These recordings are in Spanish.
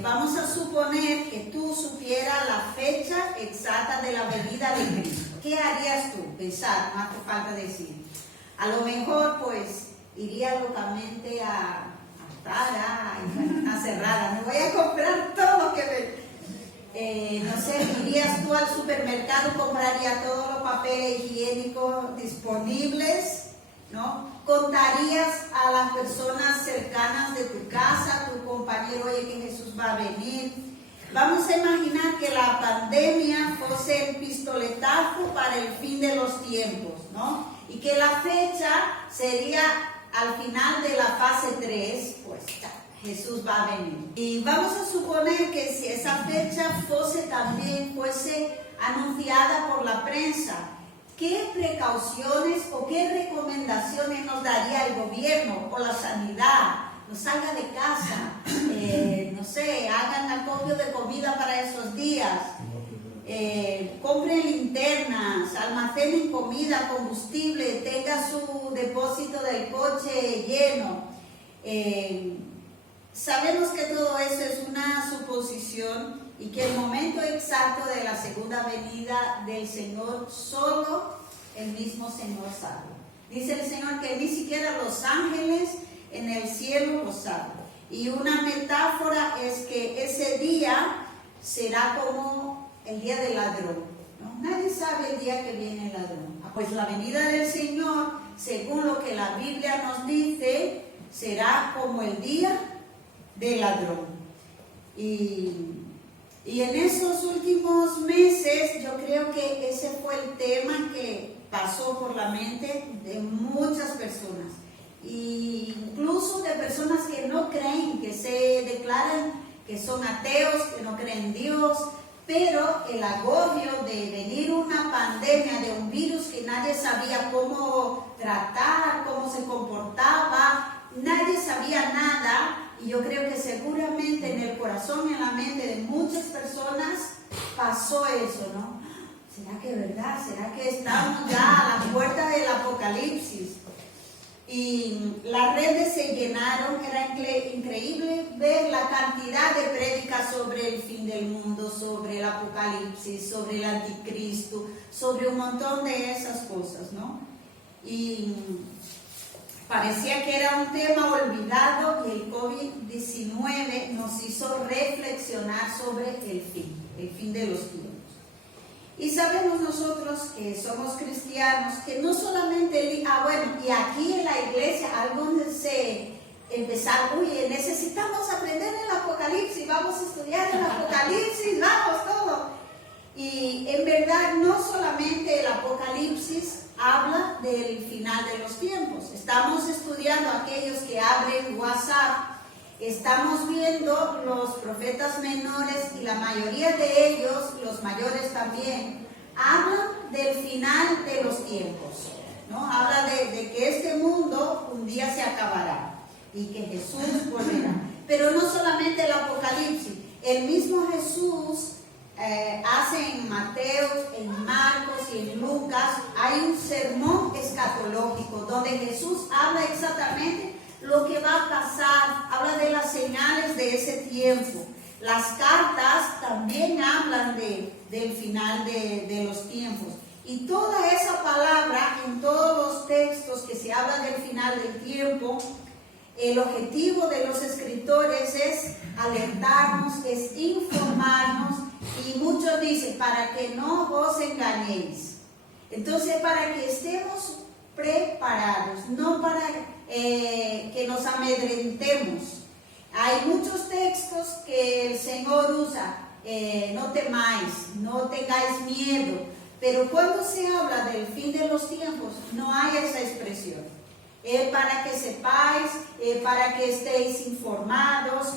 vamos a suponer que tú supieras la fecha exacta de la venida de Cristo. ¿Qué harías tú? Pensar, no hace falta decir. A lo mejor, pues, iría locamente a Zara, a Cerrada. Me voy a comprar todo lo que no sé, irías tú al supermercado, compraría todos los papeles higiénicos disponibles, ¿no? Contarías a las personas cercanas de tu casa, tu compañero, oye, que Jesús va a venir. Vamos a imaginar que la pandemia fuese el pistoletazo para el fin de los tiempos, ¿no? Y que la fecha sería al final de la fase 3, pues Jesús va a venir. Y vamos a suponer que si esa fecha fuese anunciada por la prensa, ¿qué precauciones o qué recomendaciones nos daría el gobierno o la sanidad? No salga de casa, no sé, hagan acopio de comida para esos días, compren linternas, almacenen comida, combustible, tenga su depósito del coche lleno. Sabemos que todo eso es una suposición y que el momento exacto de la segunda venida del Señor solo el mismo Señor sabe. Dice el Señor que ni siquiera los ángeles en el cielo lo saben. Y una metáfora es que ese día será como el día del ladrón, ¿no? Nadie sabe el día que viene el ladrón. Pues la venida del Señor, según lo que la Biblia nos dice, será como el día del ladrón. Y en esos últimos meses yo creo que ese fue el tema que pasó por la mente de muchas personas, incluso de personas que no creen, que se declaran que son ateos, que no creen en Dios, pero el agobio de venir una pandemia de un virus que nadie sabía cómo tratar, cómo se comportaba, nadie sabía nada. Y yo creo que seguramente en el corazón y en la mente de muchas personas pasó eso, ¿no? ¿Será que es verdad? ¿Será que estamos ya a la puerta del apocalipsis? Y las redes se llenaron, era increíble ver la cantidad de prédicas sobre el fin del mundo, sobre el apocalipsis, sobre el anticristo, sobre un montón de esas cosas, ¿no? Y parecía que era un tema olvidado y el COVID-19 nos hizo reflexionar sobre el fin de los tiempos. Y sabemos nosotros que somos cristianos, que no solamente, y aquí en la iglesia algunos empezaron, necesitamos aprender el Apocalipsis, vamos a estudiar el Apocalipsis, vamos todo. Y en verdad no solamente el Apocalipsis habla del final de los tiempos. Estamos estudiando aquellos que abren WhatsApp, estamos viendo los profetas menores y la mayoría de ellos, los mayores también, hablan del final de los tiempos, ¿no? Habla de que este mundo un día se acabará y que Jesús volverá. Pero no solamente el Apocalipsis, el mismo Jesús hace en Mateo, en Marcos y en Lucas, hay un sermón escatológico donde Jesús habla exactamente lo que va a pasar, habla de las señales de ese tiempo. Las cartas también hablan del final de los tiempos. Y toda esa palabra en todos los textos que se habla del final del tiempo, el objetivo de los escritores es alertarnos, es informarnos, y muchos dicen, para que no os engañéis. Entonces, para que estemos preparados, no para que nos amedrentemos. Hay muchos textos que el Señor usa, no temáis, no tengáis miedo, pero cuando se habla del fin de los tiempos, no hay esa expresión. Para que sepáis, para que estéis informados.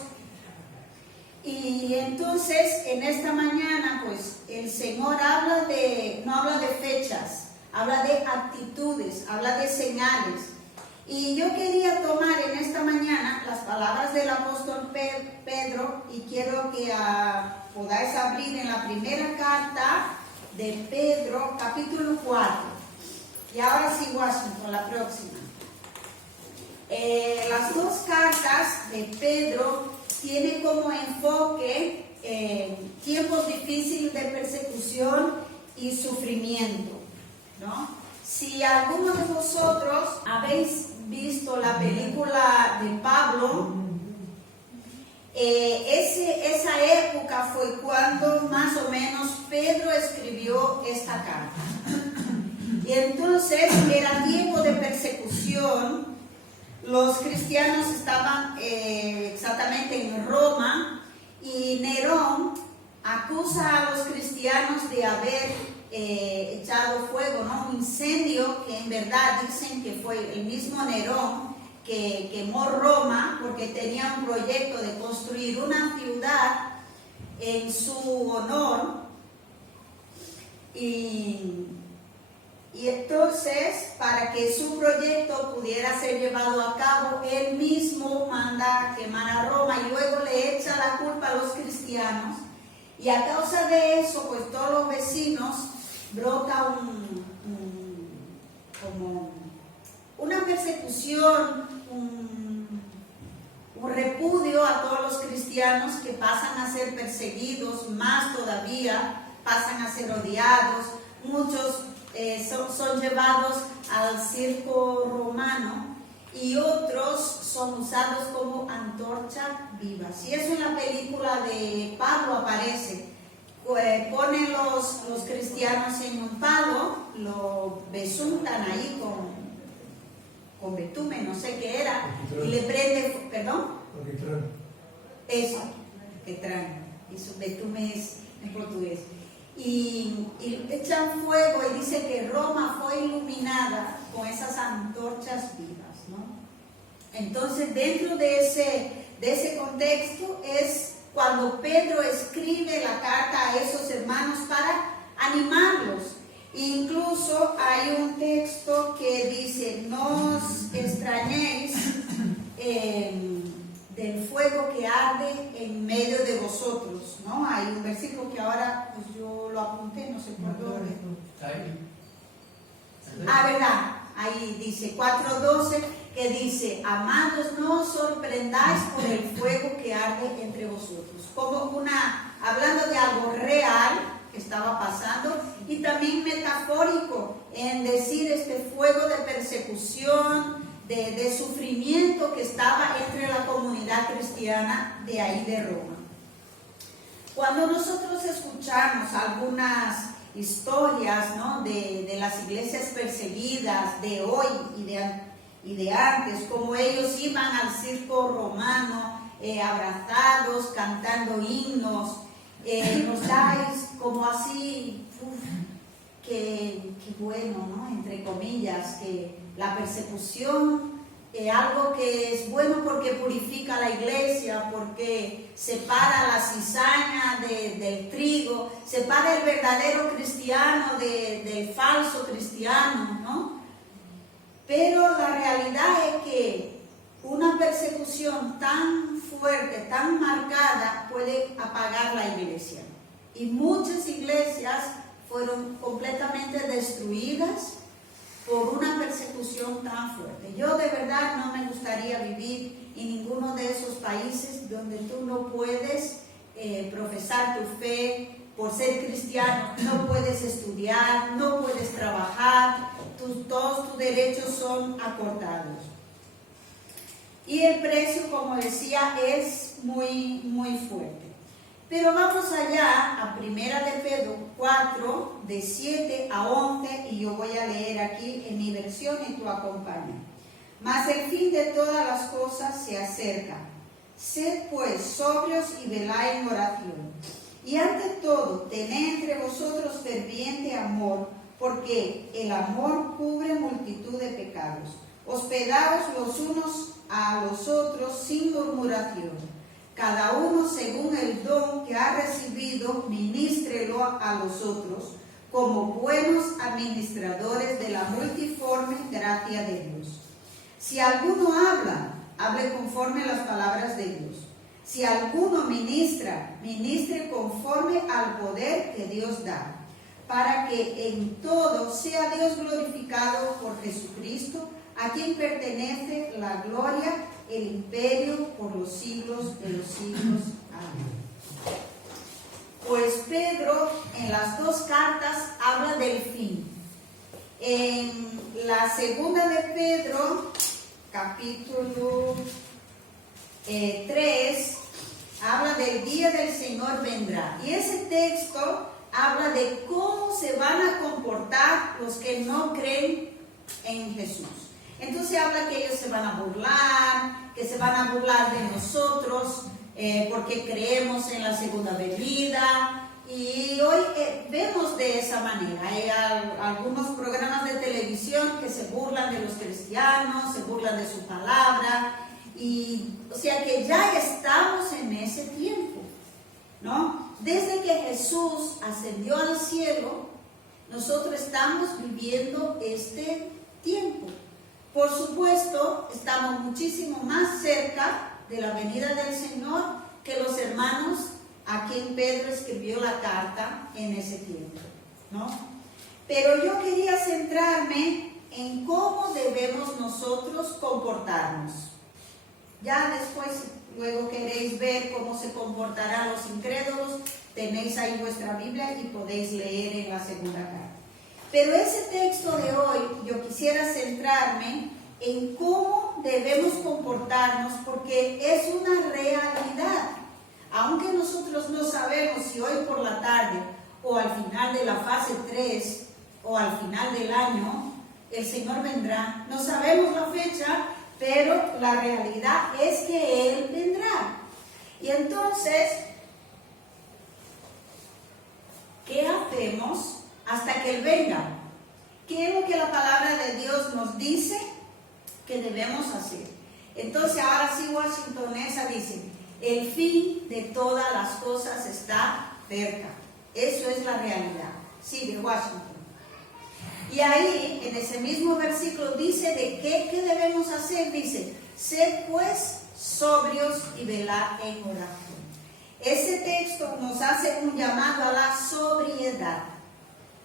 Y entonces, en esta mañana, pues, el Señor no habla de fechas, habla de actitudes, habla de señales. Y yo quería tomar en esta mañana las palabras del apóstol Pedro, y quiero que podáis abrir en la primera carta de Pedro, capítulo 4. Y ahora sí, Washington, la próxima. Las dos cartas de Pedro tiene como enfoque tiempos difíciles de persecución y sufrimiento, ¿no? Si alguno de vosotros habéis visto la película de Pablo, esa época fue cuando más o menos Pedro escribió esta carta. Y entonces era tiempo de persecución. Los cristianos estaban exactamente en Roma y Nerón acusa a los cristianos de haber echado fuego, ¿no? Un incendio que en verdad dicen que fue el mismo Nerón que quemó Roma porque tenía un proyecto de construir una ciudad en su honor. Y entonces, para que su proyecto pudiera ser llevado a cabo, él mismo manda a quemar a Roma y luego le echa la culpa a los cristianos. Y a causa de eso, pues todos los vecinos brota como una persecución, un repudio a todos los cristianos que pasan a ser perseguidos, más todavía pasan a ser odiados. Muchos son llevados al circo romano y otros son usados como antorchas vivas. Y eso en la película de Pablo aparece. Ponen los cristianos en un palo, lo besuntan ahí con betumen, no sé qué era, y le prende, ¿perdón? Eso, alquitrán. Eso, betumen es en portugués. Y echan fuego y dice que Roma fue iluminada con esas antorchas vivas, ¿no? Entonces, dentro de ese contexto es cuando Pedro escribe la carta a esos hermanos para animarlos. Incluso hay un texto que dice: no os extrañéis del fuego que arde en medio de vosotros, ¿no? Hay un versículo que ahora pues yo lo apunté, no sé por dónde. ¿Verdad? Ahí dice 4:12, que dice: amados, no os sorprendáis por el fuego que arde entre vosotros. Como hablando de algo real que estaba pasando, y también metafórico en decir este fuego de persecución, de sufrimiento que estaba entre la comunidad cristiana de ahí de Roma. Cuando nosotros escuchamos algunas historias, ¿no?, de las iglesias perseguidas de hoy y de antes, como ellos iban al circo romano abrazados, cantando himnos, nos dais como así, que bueno, ¿no?, entre comillas, que la persecución es algo que es bueno porque purifica la iglesia, porque separa la cizaña del trigo, separa el verdadero cristiano del falso cristiano, ¿no? Pero la realidad es que una persecución tan fuerte, tan marcada, puede apagar la iglesia. Y muchas iglesias fueron completamente destruidas por una persecución tan fuerte. Yo de verdad no me gustaría vivir en ninguno de esos países donde tú no puedes profesar tu fe por ser cristiano, no puedes estudiar, no puedes trabajar, todos tus derechos son acortados. Y el precio, como decía, es muy, muy fuerte. Pero vamos allá a 1 de Pedro 4, de 7 a 11, y yo voy a leer aquí en mi versión y tú acompaña. Mas el fin de todas las cosas se acerca. Sed pues sobrios y velad en oración. Y ante todo, tened entre vosotros ferviente amor, porque el amor cubre multitud de pecados. Hospedaos los unos a los otros sin murmuración. Cada uno según el don que ha recibido, ministrelo a los otros, como buenos administradores de la multiforme gracia de Dios. Si alguno habla, hable conforme a las palabras de Dios. Si alguno ministra, ministre conforme al poder que Dios da, para que en todo sea Dios glorificado por Jesucristo, a quien pertenece la gloria el imperio por los siglos de los siglos. Amén. Pues Pedro en las dos cartas habla del fin. En la segunda de Pedro, capítulo 3, habla del día del Señor vendrá. Y ese texto habla de cómo se van a comportar los que no creen en Jesús. Entonces habla que ellos se van a burlar, que se van a burlar de nosotros porque creemos en la segunda venida. Y hoy vemos de esa manera. Hay algunos programas de televisión que se burlan de los cristianos, se burlan de su palabra. Y, o sea que ya estamos en ese tiempo, ¿no? Desde que Jesús ascendió al cielo, nosotros estamos viviendo este tiempo. Por supuesto, estamos muchísimo más cerca de la venida del Señor que los hermanos a quien Pedro escribió la carta en ese tiempo, ¿no? Pero yo quería centrarme en cómo debemos nosotros comportarnos. Ya después, luego queréis ver cómo se comportarán los incrédulos, tenéis ahí vuestra Biblia y podéis leer en la segunda carta. Pero ese texto de hoy, yo quisiera centrarme en cómo debemos comportarnos, porque es una realidad. Aunque nosotros no sabemos si hoy por la tarde o al final de la fase 3 o al final del año el Señor vendrá, no sabemos la fecha, pero la realidad es que Él vendrá. Y entonces, ¿qué hacemos hasta que Él venga? ¿Qué es lo que la palabra de Dios nos dice que debemos hacer? Entonces, ahora sí, Washingtonesa dice: el fin de todas las cosas está cerca. Eso es la realidad. Sí, de Washington. Y ahí, en ese mismo versículo, dice de qué debemos hacer. Dice: sed pues sobrios y velad en oración. Ese texto nos hace un llamado a la sobriedad,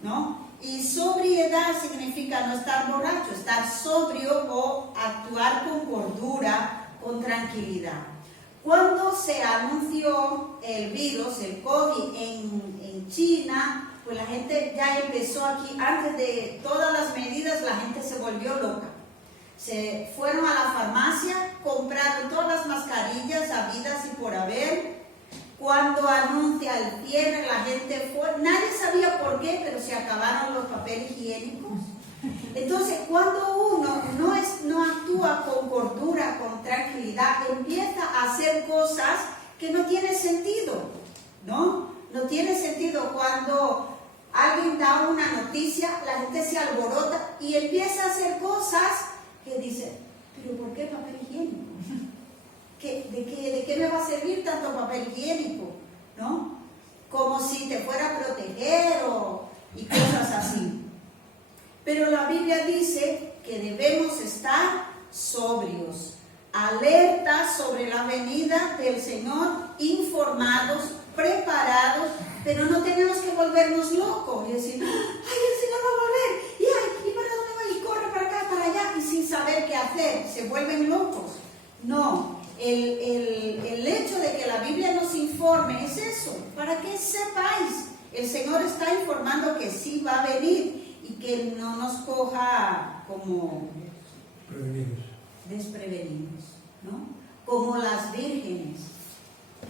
¿no? Y sobriedad significa no estar borracho, estar sobrio o actuar con cordura, con tranquilidad. Cuando se anunció el virus, el COVID en China, pues la gente ya empezó aquí, antes de todas las medidas, la gente se volvió loca. Se fueron a la farmacia, compraron todas las mascarillas habidas y por haber. Cuando anuncia el cierre, la gente fue, nadie sabía por qué, pero se acabaron los papeles higiénicos. Entonces, cuando uno no actúa con cordura, con tranquilidad, empieza a hacer cosas que no tienen sentido, ¿no? No tiene sentido. Cuando alguien da una noticia, la gente se alborota y empieza a hacer cosas que dice: ¿pero por qué papel higiénico? ¿De qué me va a servir tanto papel higiénico? ¿No? Como si te fuera a proteger y cosas así. Pero la Biblia dice que debemos estar sobrios, alertas sobre la venida del Señor, informados, preparados, pero no tenemos que volvernos locos y decir: ¡ay, el Señor va a volver! ¿Y para dónde va? Y corre para acá, para allá, y sin saber qué hacer, se vuelven locos. No, el hecho de que la Biblia nos informe es eso, para que sepáis, el Señor está informando que sí va a venir y que no nos coja como desprevenidos, ¿no? Como las vírgenes.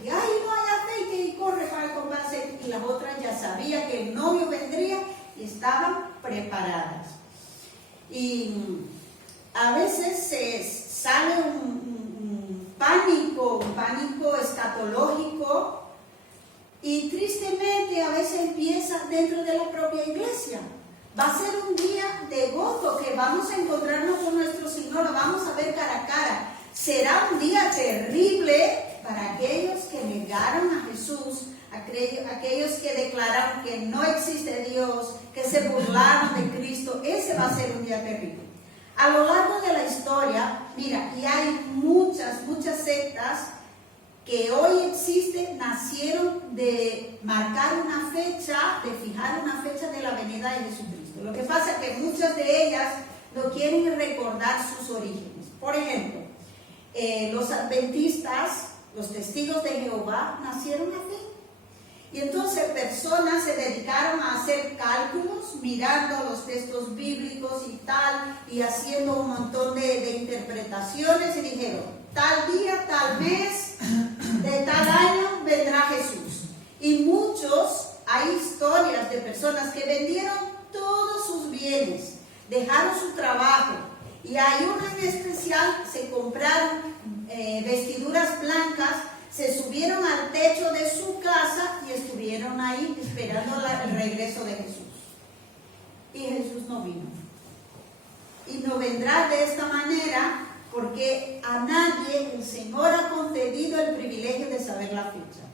Y ¡ay, no hay aceite! Y corre para comprar aceite. Y las otras ya sabían que el novio vendría y estaban preparadas. Y a veces se sale un pánico escatológico, y tristemente a veces empieza dentro de la propia iglesia. Va a ser un día de gozo, que vamos a encontrarnos con nuestro Señor, lo vamos a ver cara a cara. Será un día terrible para aquellos que negaron a Jesús, aquellos que declararon que no existe Dios, que se burlaron de Cristo. Ese va a ser un día terrible. A lo largo de la historia, mira, y hay muchas sectas que hoy existen, nacieron de marcar una fecha, de fijar una fecha de la venida de Jesucristo. Lo que pasa es que muchas de ellas no quieren recordar sus orígenes. Por ejemplo, los adventistas, los testigos de Jehová, nacieron así. Y entonces personas se dedicaron a hacer cálculos, mirando los textos bíblicos y tal, y haciendo un montón de interpretaciones, y dijeron, tal día, tal mes, de tal año vendrá Jesús. Y hay historias de personas que vendieron todos sus bienes, dejaron su trabajo, y hay uno en especial, se compraron vestiduras blancas, se subieron al techo de su casa y estuvieron ahí esperando el regreso de Jesús. Y Jesús no vino. Y no vendrá de esta manera porque a nadie el Señor ha concedido el privilegio de saber la fecha.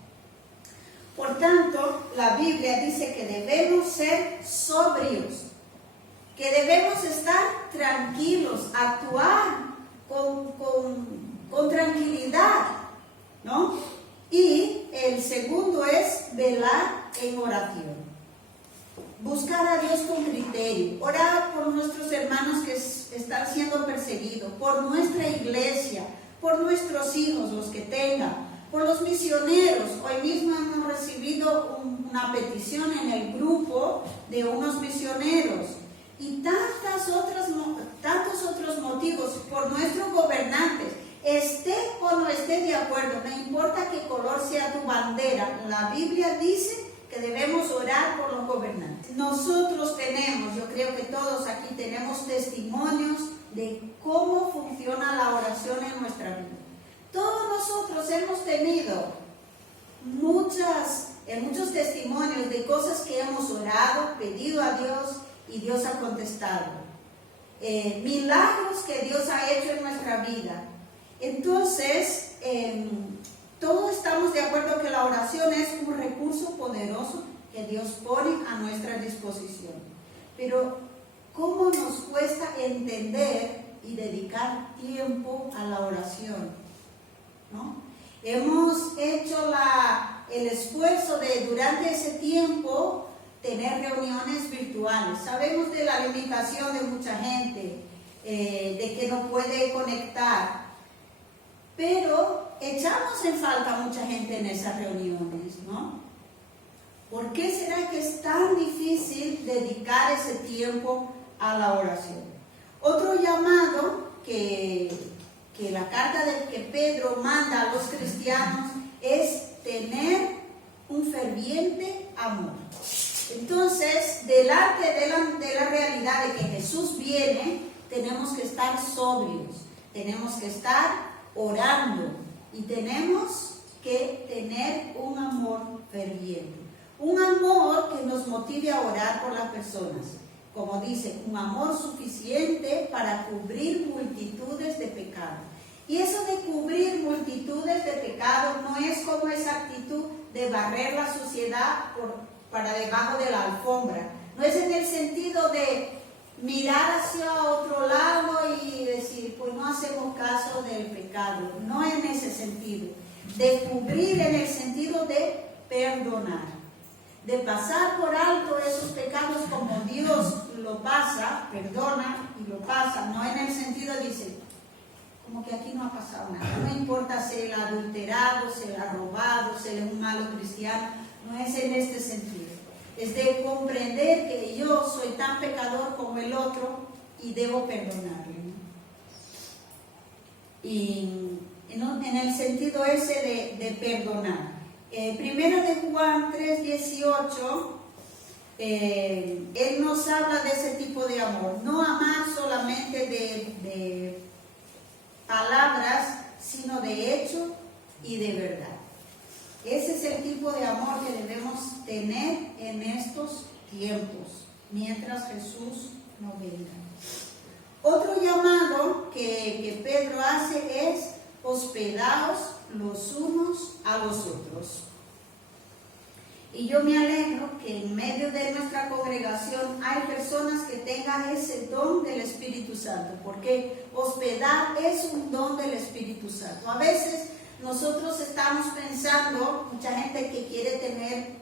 Por tanto, la Biblia dice que debemos ser sobrios, que debemos estar tranquilos, actuar con tranquilidad, ¿no? Y el segundo es velar en oración. Buscar a Dios con criterio. Orar por nuestros hermanos que están siendo perseguidos, por nuestra iglesia, por nuestros hijos, los que tengan, por los misioneros. Hoy mismo hemos recibido una petición en el grupo de unos misioneros. Y tantos otros motivos, por nuestros gobernantes. Esté o no esté de acuerdo, no importa qué color sea tu bandera, la Biblia dice que debemos orar por los gobernantes. Nosotros tenemos, yo creo que todos aquí tenemos testimonios de cómo funciona la oración en nuestra vida. Todos nosotros hemos tenido muchos testimonios de cosas que hemos orado, pedido a Dios y Dios ha contestado. Milagros que Dios ha hecho en nuestra vida. Entonces, todos estamos de acuerdo que la oración es un recurso poderoso que Dios pone a nuestra disposición. Pero, ¿cómo nos cuesta entender y dedicar tiempo a la oración? ¿No? Hemos hecho el esfuerzo de, durante ese tiempo, tener reuniones virtuales. Sabemos de la limitación de mucha gente, de que no puede conectar. Pero echamos en falta a mucha gente en esas reuniones, ¿no? ¿Por qué será que es tan difícil dedicar ese tiempo a la oración? Otro llamado que la carta que Pedro manda a los cristianos es tener un ferviente amor. Entonces, delante de la realidad de que Jesús viene, tenemos que estar sobrios, tenemos que estar orando y tenemos que tener un amor ferviente, un amor que nos motive a orar por las personas, como dice, un amor suficiente para cubrir multitudes de pecados. Y eso de cubrir multitudes de pecados no es como esa actitud de barrer la suciedad para debajo de la alfombra, no es en el sentido de mirar hacia otro lado y decir, pues no hacemos caso del pecado, no en ese sentido, de cubrir en el sentido de perdonar, de pasar por alto esos pecados como Dios lo pasa, perdona y lo pasa, no en el sentido de decir, como que aquí no ha pasado nada, no importa si él ha adulterado, si él ha robado, si él es un malo cristiano, no es en este sentido. Es de comprender que yo soy tan pecador como el otro y debo perdonarle, ¿no? Y en el sentido ese de perdonar. Primero de Juan 3:18, él nos habla de ese tipo de amor. No amar solamente de palabras, sino de hecho y de verdad. Ese es el tipo de amor que debemos tener en estos tiempos, mientras Jesús no venga. Otro llamado que Pedro hace es hospedaos los unos a los otros. Y yo me alegro que en medio de nuestra congregación hay personas que tengan ese don del Espíritu Santo, porque hospedar es un don del Espíritu Santo. A veces nosotros estamos pensando, mucha gente que quiere tener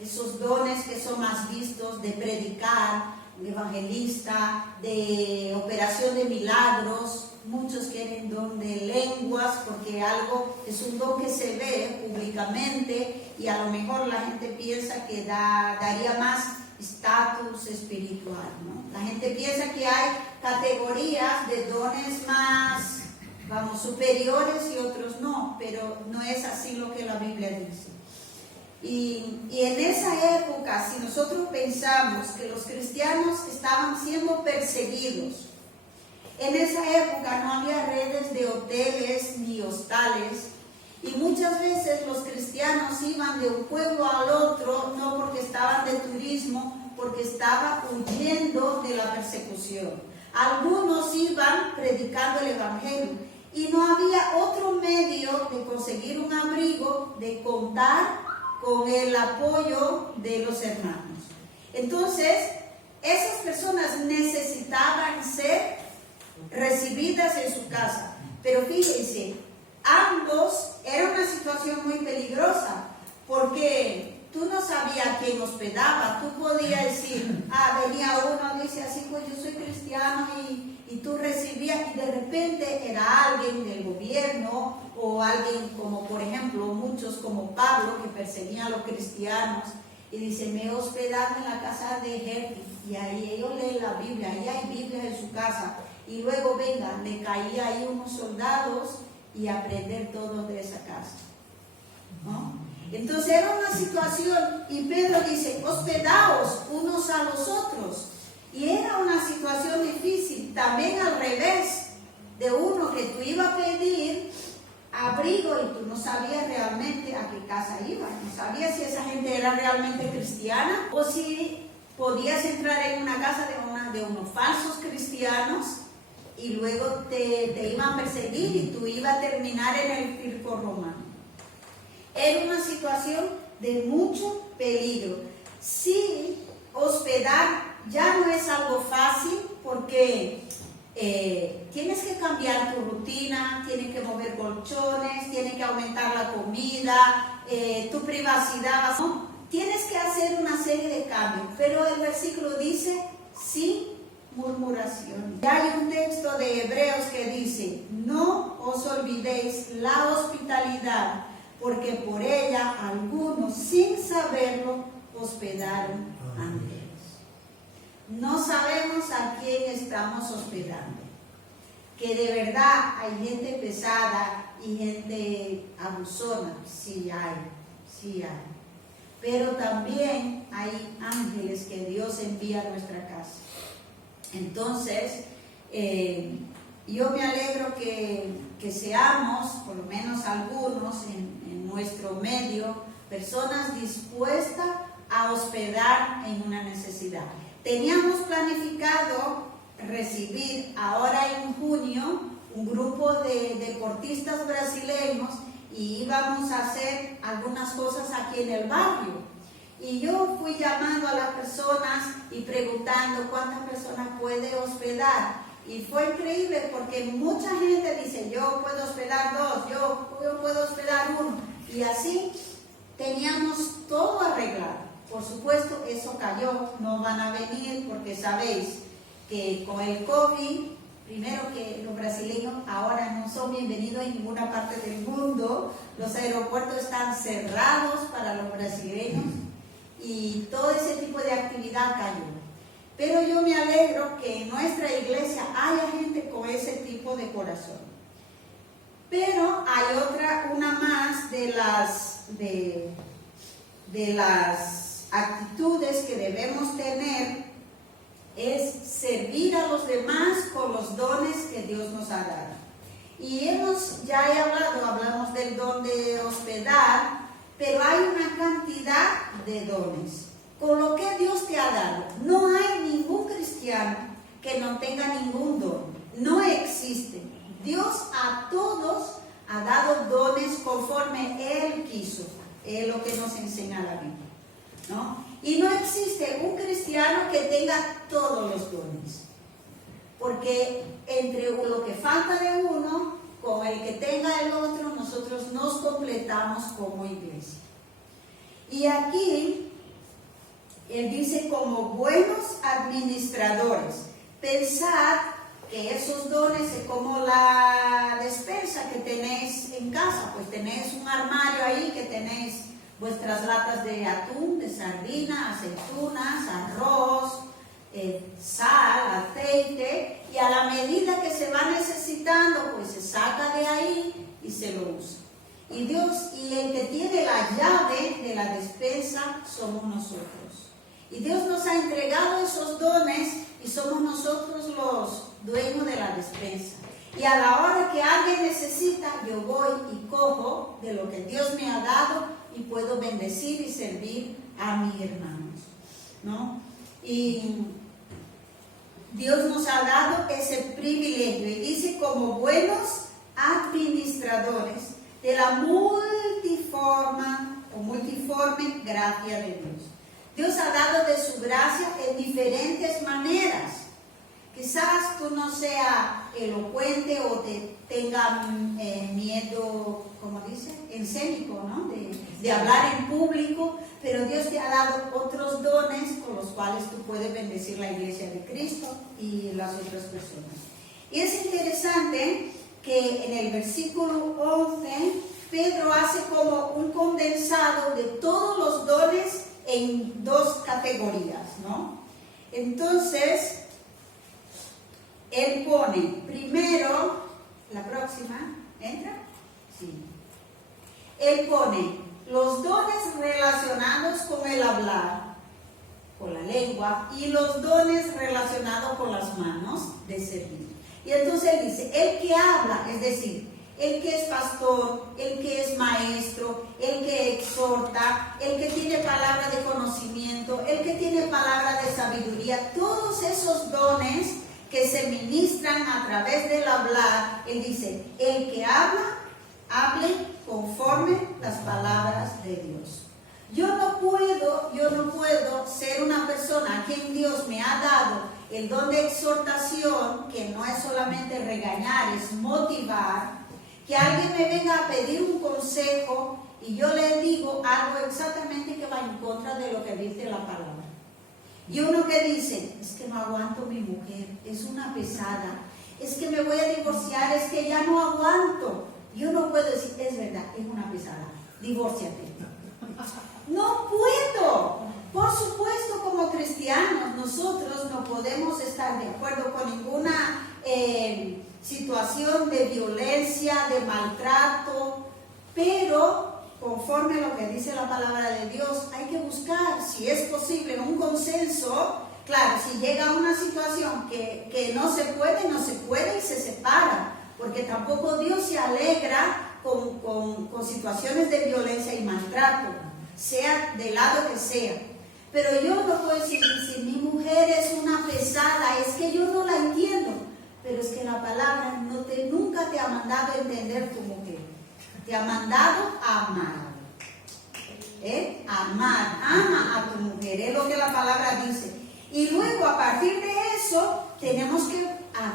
esos dones que son más vistos, de predicar, evangelista, de operación de milagros. Muchos quieren don de lenguas porque algo es un don que se ve públicamente y a lo mejor la gente piensa que daría más estatus espiritual, ¿no? La gente piensa que hay categorías de dones más, superiores y otros no, pero no es así lo que la Biblia dice. Y en esa época, si nosotros pensamos que los cristianos estaban siendo perseguidos, en esa época no había redes de hoteles ni hostales, y muchas veces los cristianos iban de un pueblo al otro, no porque estaban de turismo, porque estaban huyendo de la persecución. Algunos iban predicando el evangelio, y no había otro medio de conseguir un abrigo, de contar con el apoyo de los hermanos. Entonces, esas personas necesitaban ser recibidas en su casa. Pero fíjense, ambos, era una situación muy peligrosa, porque tú no sabías quién hospedaba. Tú podías decir, venía uno, dice así, pues yo soy cristiano, y tú recibías, y de repente era alguien del gobierno, o alguien como, por ejemplo, muchos como Pablo, que perseguía a los cristianos, y dice, me he hospedado en la casa de Jerti, y ahí ellos leen la Biblia, ahí hay Biblia en su casa, y luego venga, me caía ahí unos soldados, y aprender todo de esa casa, ¿no? Entonces era una situación, y Pedro dice, hospedaos unos a los otros. Y era una situación difícil, también al revés, de uno que tú ibas a pedir abrigo y tú no sabías realmente a qué casa ibas, no sabías si esa gente era realmente cristiana o si podías entrar en una casa de unos falsos cristianos y luego te iban a perseguir y tú ibas a terminar en el circo romano. Era una situación de mucho peligro. Sí, hospedar ya no es algo fácil porque tienes que cambiar tu rutina, tienes que mover colchones, tienes que aumentar la comida, tu privacidad, ¿no? Tienes que hacer una serie de cambios, pero el versículo dice sin murmuración. Ya hay un texto de Hebreos que dice, no os olvidéis la hospitalidad, porque por ella algunos sin saberlo hospedaron a Dios. No sabemos a quién estamos hospedando. Que de verdad hay gente pesada y gente abusona, sí hay. Pero también hay ángeles que Dios envía a nuestra casa. Entonces, yo me alegro que seamos, por lo menos algunos en nuestro medio, personas dispuestas a hospedar en una necesidad. Teníamos planificado recibir ahora en junio un grupo de deportistas brasileños y íbamos a hacer algunas cosas aquí en el barrio. Y yo fui llamando a las personas y preguntando cuántas personas puede hospedar. Y fue increíble porque mucha gente dice, yo puedo hospedar 2, yo puedo hospedar 1. Y así teníamos todo arreglado. Por supuesto, eso cayó, no van a venir porque sabéis que con el COVID, primero que los brasileños ahora no son bienvenidos en ninguna parte del mundo, los aeropuertos están cerrados para los brasileños y todo ese tipo de actividad cayó. Pero yo me alegro que en nuestra iglesia haya gente con ese tipo de corazón. Pero hay una más de las actitudes que debemos tener es servir a los demás con los dones que Dios nos ha dado. Y hablamos del don de hospedar, pero hay una cantidad de dones. Con lo que Dios te ha dado, no hay ningún cristiano que no tenga ningún don. No existe. Dios a todos ha dado dones conforme Él quiso. Es lo que nos enseña la Biblia, ¿no? Y no existe un cristiano que tenga todos los dones, porque entre lo que falta de uno, con el que tenga el otro, nosotros nos completamos como iglesia. Y aquí Él dice, como buenos administradores, pensad que esos dones es como la despensa que tenéis en casa, pues tenéis un armario ahí que tenéis vuestras latas de atún, de sardina, aceitunas, arroz, sal, aceite, y a la medida que se va necesitando, pues se saca de ahí y se lo usa. Y Dios, y el que tiene la llave de la despensa somos nosotros. Y Dios nos ha entregado esos dones y somos nosotros los dueños de la despensa. Y a la hora que alguien necesita, yo voy y cojo de lo que Dios me ha dado y puedo bendecir y servir a mis hermanos, ¿no? Y Dios nos ha dado ese privilegio y dice, como buenos administradores de la multiforme gracia de Dios. Dios ha dado de su gracia en diferentes maneras. Quizás tú no seas elocuente o te tenga miedo, como dice, escénico, ¿no? De hablar en público, pero Dios te ha dado otros dones con los cuales tú puedes bendecir la iglesia de Cristo y las otras personas. Y es interesante que en el versículo 11, Pedro hace como un condensado de todos los dones en dos categorías, ¿no? Entonces, él pone primero, la próxima, ¿entra? Sí. Él pone los dones relacionados con el hablar, con la lengua, y los dones relacionados con las manos de servir. Y entonces él dice, el que habla, es decir, el que es pastor, el que es maestro, el que exhorta, el que tiene palabra de conocimiento, el que tiene palabra de sabiduría, todos esos dones que se ministran a través del hablar, él dice, el que habla, hable conforme las palabras de Dios. Yo no puedo ser una persona a quien Dios me ha dado el don de exhortación, que no es solamente regañar, es motivar, que alguien me venga a pedir un consejo y yo le digo algo exactamente que va en contra de lo que dice la palabra. Y uno que dice, es que no aguanto mi mujer, es una pesada, es que me voy a divorciar, es que ya no aguanto. Yo no puedo decir, es verdad, es una pesada, divórciate. No puedo. Por supuesto, como cristianos, nosotros no podemos estar de acuerdo con ninguna situación de violencia, de maltrato, pero conforme a lo que dice la palabra de Dios, hay que buscar, si es posible, un consenso. Claro, si llega una situación que no se puede y se separa, porque tampoco Dios se alegra con situaciones de violencia y maltrato, sea del lado que sea. Pero yo no puedo decir, si mi mujer es una pesada, es que yo no la entiendo. Pero es que la palabra nunca te ha mandado a entender tu mujer. Te ha mandado a amar. Amar, ama a tu mujer, es lo que la palabra dice. Y luego, a partir de eso, tenemos que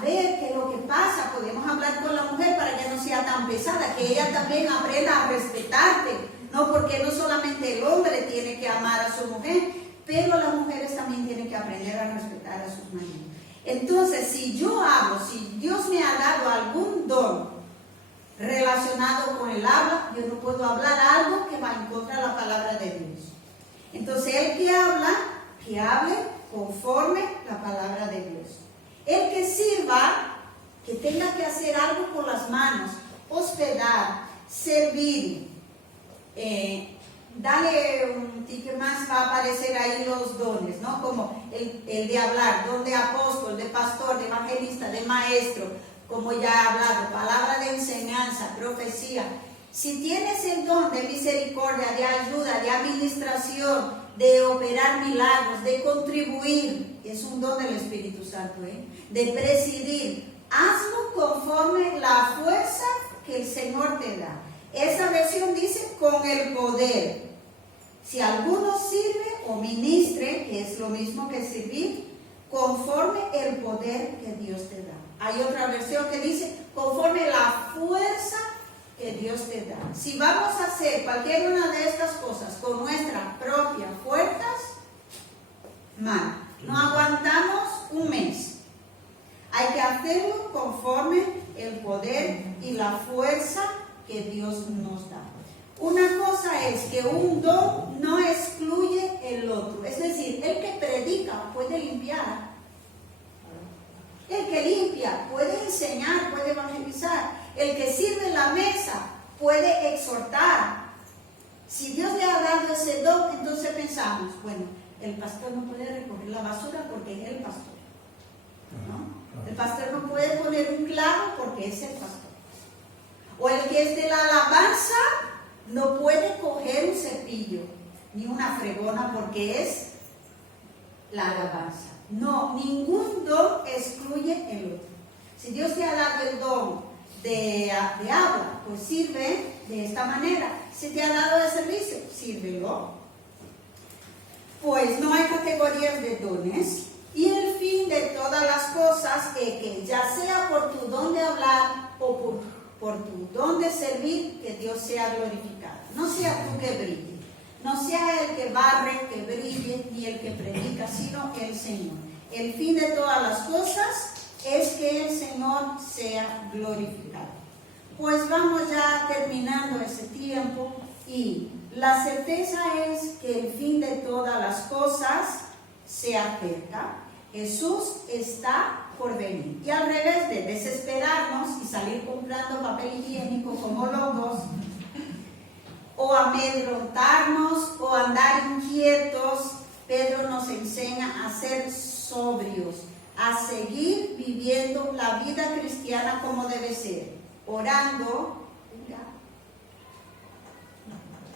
ver qué es lo que pasa. Podemos hablar con la mujer para que no sea tan pesada, que ella también aprenda a respetarte. No, porque no solamente el hombre tiene que amar a su mujer, pero las mujeres también tienen que aprender a respetar a sus maridos. Entonces, si yo hablo, si Dios me ha dado algún don relacionado con el habla, yo no puedo hablar algo que va en contra de la palabra de Dios. Entonces, el que habla, que hable conforme la palabra de Dios. El que sirva, que tenga que hacer algo con las manos, hospedar, servir. Dale un ticket más, va a aparecer ahí los dones, ¿no? Como el de hablar, don de apóstol, de pastor, de evangelista, de maestro, como ya he hablado, palabra de enseñanza, profecía. Si tienes el don de misericordia, de ayuda, de administración, de operar milagros, de contribuir, es un don del Espíritu Santo, de presidir, hazlo conforme la fuerza que el Señor te da. Esa versión dice con el poder. Si alguno sirve o ministre, que es lo mismo que servir, conforme el poder que Dios te da. Hay otra versión que dice conforme la fuerza que Dios te da. Si vamos a hacer cualquier una de estas cosas con nuestras propias fuerzas, Dios nos da. Una cosa es que un don no excluye el otro. Es decir, el que predica puede limpiar. El que limpia puede enseñar, puede evangelizar. El que sirve la mesa puede exhortar. Si Dios le ha dado ese don, entonces pensamos, bueno, el pastor no puede recoger la basura porque es el pastor, ¿no? El pastor no puede poner un clavo porque es el pastor. O el que es de la alabanza no puede coger un cepillo ni una fregona porque es la alabanza. No, ningún don excluye el otro. Si Dios te ha dado el don de agua, pues sirve de esta manera. Si te ha dado de servicio, sírvelo. Pues no hay categorías de dones. Y el fin de todas las cosas es que ya sea por tu don de hablar o por tu don de servir, que Dios sea glorificado. No sea tú que brille, no sea el que barre, que brille, ni el que predica, sino el Señor. El fin de todas las cosas es que el Señor sea glorificado. Pues vamos ya terminando ese tiempo y la certeza es que el fin de todas las cosas se acerca. Jesús está por venir. Y al revés de desesperarnos y salir comprando papel higiénico como locos, o amedrontarnos o andar inquietos, Pedro nos enseña a ser sobrios, a seguir viviendo la vida cristiana como debe ser, orando,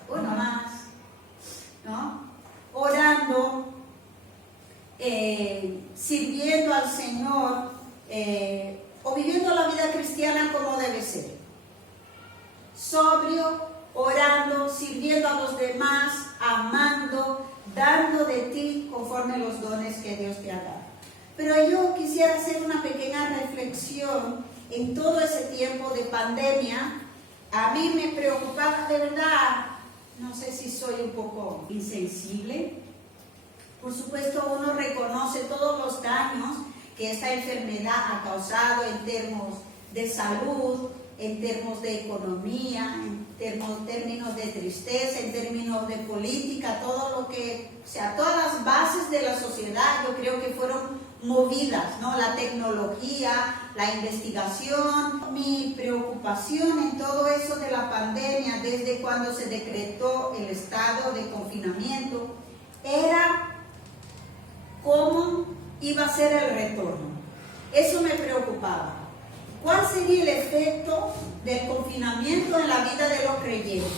uno más, ¿no? Orando, sirviendo al Señor, o viviendo la vida cristiana como debe ser, sobrio, orando, sirviendo a los demás, amando, dando de ti conforme los dones que Dios te ha dado. Pero yo quisiera hacer una pequeña reflexión en todo ese tiempo de pandemia. A mí me preocupaba de verdad, no sé si soy un poco insensible. Por supuesto, uno reconoce todos los daños que esta enfermedad ha causado en términos de salud, en términos de economía, en términos de tristeza, en términos de política, todo lo que, o sea, todas las bases de la sociedad yo creo que fueron movidas, ¿no? La tecnología, la investigación. Mi preocupación en todo eso de la pandemia, desde cuando se decretó el estado de confinamiento, era cómo iba a ser el retorno. Eso me preocupaba. ¿Cuál sería el efecto del confinamiento en la vida de los creyentes?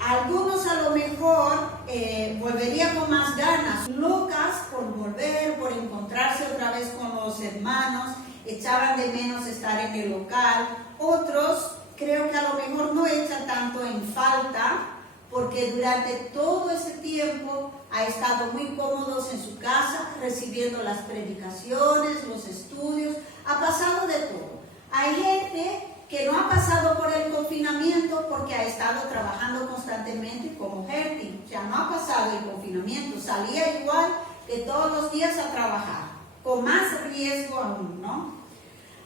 Algunos a lo mejor volverían con más ganas, locas por volver, por encontrarse otra vez con los hermanos, echaban de menos estar en el local. Otros creo que a lo mejor no echan tanto en falta, porque durante todo ese tiempo ha estado muy cómodos en su casa, recibiendo las predicaciones, los estudios, ha pasado de todo. Hay gente que no ha pasado por el confinamiento porque ha estado trabajando constantemente como Gertie, o sea, no ha pasado el confinamiento, salía igual que todos los días a trabajar, con más riesgo aún, ¿no?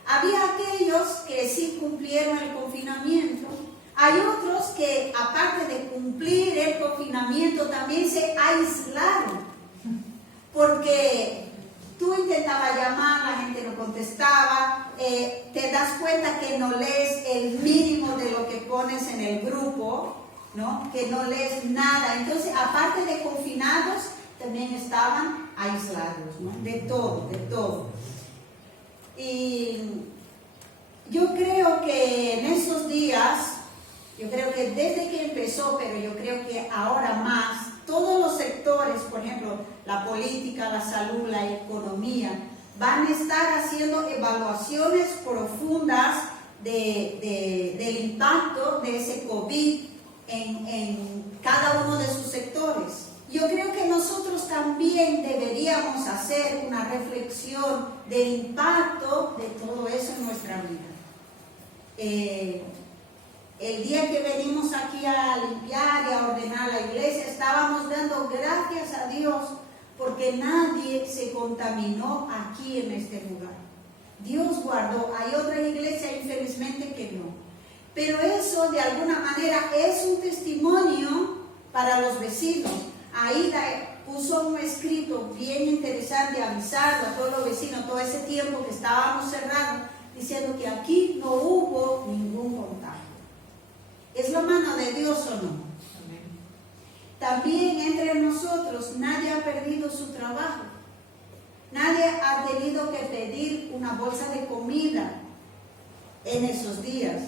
Había aquellos que sí cumplieron el confinamiento. Hay otros que, aparte de cumplir el confinamiento, también se aislaron, porque tú intentabas llamar, la gente no contestaba, te das cuenta que no lees el mínimo de lo que pones en el grupo, ¿no? Que no lees nada. Entonces, aparte de confinados, también estaban aislados, ¿no? De todo, de todo. Y yo creo que en esos días, yo creo que desde que empezó, pero yo creo que ahora más, todos los sectores, por ejemplo, la política, la salud, la economía, van a estar haciendo evaluaciones profundas del impacto de ese COVID en cada uno de sus sectores. Yo creo que nosotros también deberíamos hacer una reflexión del impacto de todo eso en nuestra vida. El día que venimos aquí a limpiar y a ordenar la iglesia, estábamos dando gracias a Dios porque nadie se contaminó aquí en este lugar. Dios guardó. Hay otras iglesias, infelizmente, que no. pero eso de alguna manera es un testimonio para los vecinos. Aida puso un escrito bien interesante avisando a todos los vecinos todo ese tiempo que estábamos cerrados, diciendo que aquí no hubo ningún contagio. ¿Es la mano de Dios o no? Amén. También entre nosotros nadie ha perdido su trabajo. Nadie ha tenido que pedir una bolsa de comida en esos días.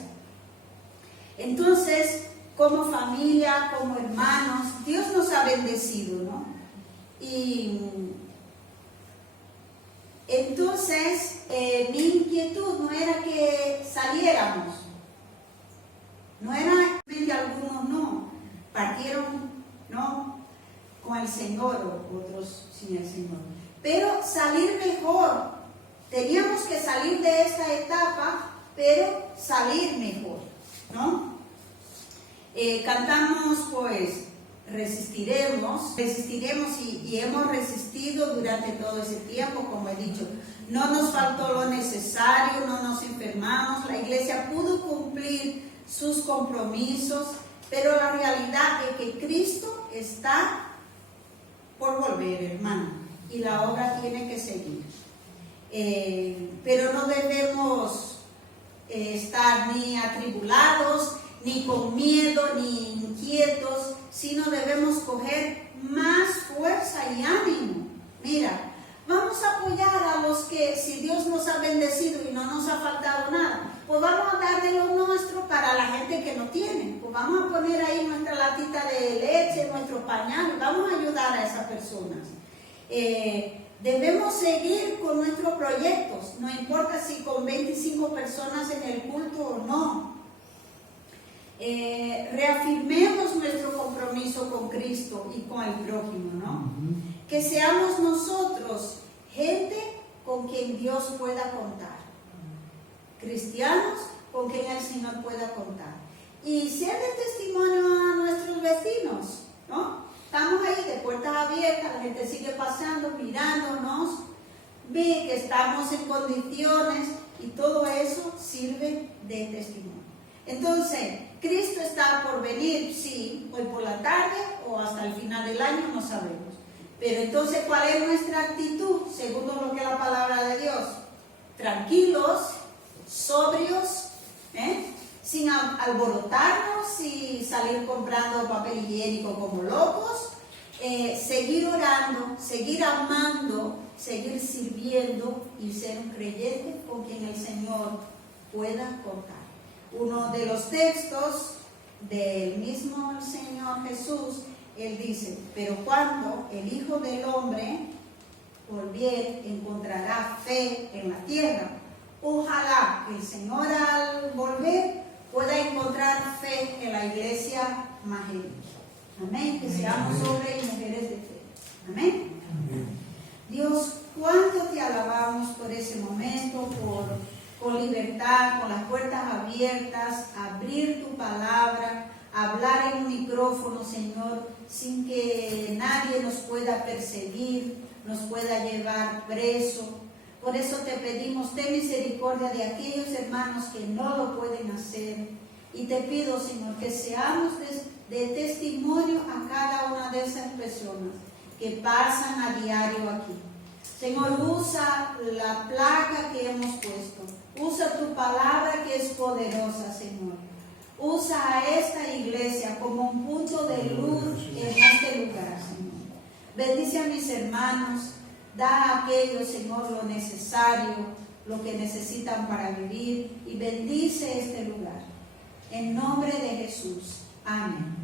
Entonces, como familia, como hermanos, Dios nos ha bendecido, ¿no? Y entonces, mi inquietud no era que saliéramos, no era que algunos no, partieron, ¿no?, con el Señor, o otros sin el Señor, pero salir mejor. Teníamos que salir de esta etapa, pero salir mejor, ¿no? Cantamos pues resistiremos y hemos resistido durante todo ese tiempo, como he dicho. No nos faltó lo necesario, no nos enfermamos, la iglesia pudo cumplir sus compromisos, pero la realidad es que Cristo está por volver, hermano, y la obra tiene que seguir. Pero no debemos estar ni atribulados, ni con miedo, ni inquietos, sino debemos coger más fuerza y ánimo. Mira, vamos a apoyar a los que, si Dios nos ha bendecido y no nos ha faltado nada, pues vamos a dar de lo nuestro para la gente que no tiene. Pues vamos a poner ahí nuestra latita de leche, nuestro pañal, y vamos a ayudar a esas personas. Debemos seguir con nuestros proyectos, no importa si con 25 personas en el culto o no. Reafirmemos nuestro compromiso con Cristo y con el prójimo, ¿no? Que seamos nosotros gente con quien Dios pueda contar, cristianos con quien el Señor pueda contar, y ser de testimonio a nuestros vecinos, ¿no? Estamos ahí de puertas abiertas, la gente sigue pasando, mirándonos, ve que estamos en condiciones, y todo eso sirve de testimonio. Entonces, Cristo está por venir, sí, hoy por la tarde o hasta el final del año, no sabemos. Pero entonces, ¿cuál es nuestra actitud según lo que es la palabra de Dios? Tranquilos, sobrios, sin alborotarnos y salir comprando papel higiénico como locos, seguir orando, seguir amando, seguir sirviendo y ser un creyente con quien el Señor pueda contar. Uno de los textos del mismo Señor Jesús, Él dice: pero cuando el Hijo del Hombre volviere, encontrará fe en la tierra. Ojalá que el Señor al volver pueda encontrar fe en la iglesia Majerí. Amén. Que seamos hombres y mujeres de fe. Amén. Dios, cuánto te alabamos por ese momento, con libertad, con las puertas abiertas, abrir tu palabra, hablar en un micrófono, Señor, sin que nadie nos pueda perseguir, nos pueda llevar preso. Por eso te pedimos, ten misericordia de aquellos hermanos que no lo pueden hacer. Y te pido, Señor, que seamos de testimonio a cada una de esas personas que pasan a diario aquí. Señor, usa la placa que hemos puesto. Usa tu palabra que es poderosa, Señor. Usa a esta iglesia como un punto de luz en este lugar, Señor. Bendice a mis hermanos. Da a aquellos, Señor, lo necesario, lo que necesitan para vivir. Y bendice este lugar. En nombre de Jesús. Amén.